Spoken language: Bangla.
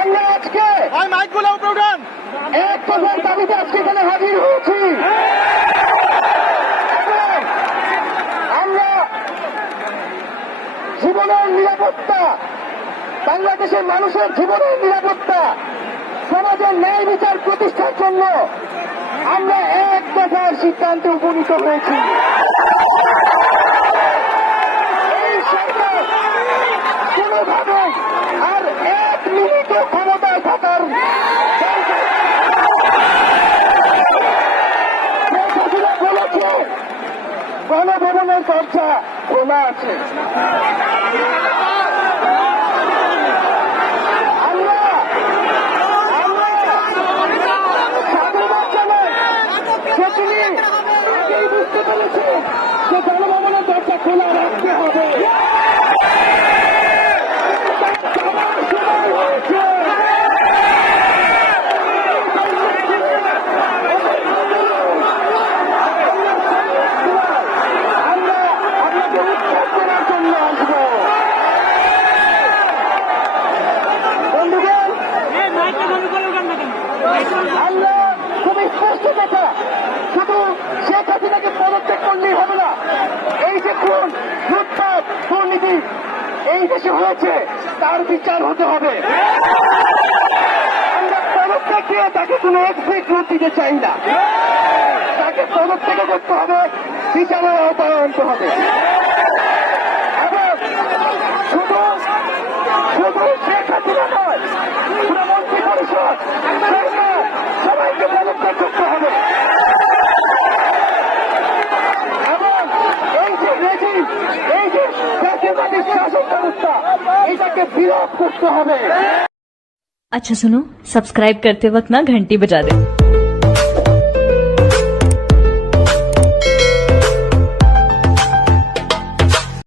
আমরা আজকে এক দফার দাবিতে আজকে এখানে হাজির হয়েছি। এবং আমরা জীবনের নিরাপত্তা, বাংলাদেশের মানুষের জীবনের নিরাপত্তা, সমাজের ন্যায় বিচার প্রতিষ্ঠার জন্য আমরা এক দফার সিদ্ধান্তে উপনীত হয়েছি। এই সরকার কোনোভাবে আর এক মিনিটও ক্ষমতায় থাকার বলেছে গণভবনের দরজা খোলা আছে। আগেই বুঝতে পেরেছে যে গণভবনের দরজা খোলা রাখতে হবে। আমরা আপনাকে উৎখাত করার জন্য আসবো। বন্ধুগণ, আমরা খুবই স্পষ্ট কথা, শুধু শেখ হাসিনাকে পদত্যাগ করলেই হবে না। এই যে খুন, লুটপাট, দুর্নীতি এই দেশে হয়েছে, তার বিচার হতে হবে। আমরা পদত্যাগ দিয়ে তাকে কোনো এক্সিট রুট দিতে চাই না। তাকে পদত্যাগ করতে হবে, বিচারের আওতায় আনতে হবে। এবং শুধু শেখ হাসিনা নয়, পুরো মন্ত্রী পরিষদ, সরকার, সবাইকে পদত্যাগ করতে হবে। এবং এই যে রেজিম, এই যে জাতীয়তাবাদী শাসন ব্যবস্থা, এটাকে বিলোপ করতে হবে। अच्छा सुनो, सब्सक्राइब करते वक्त ना घंटी बजा दे।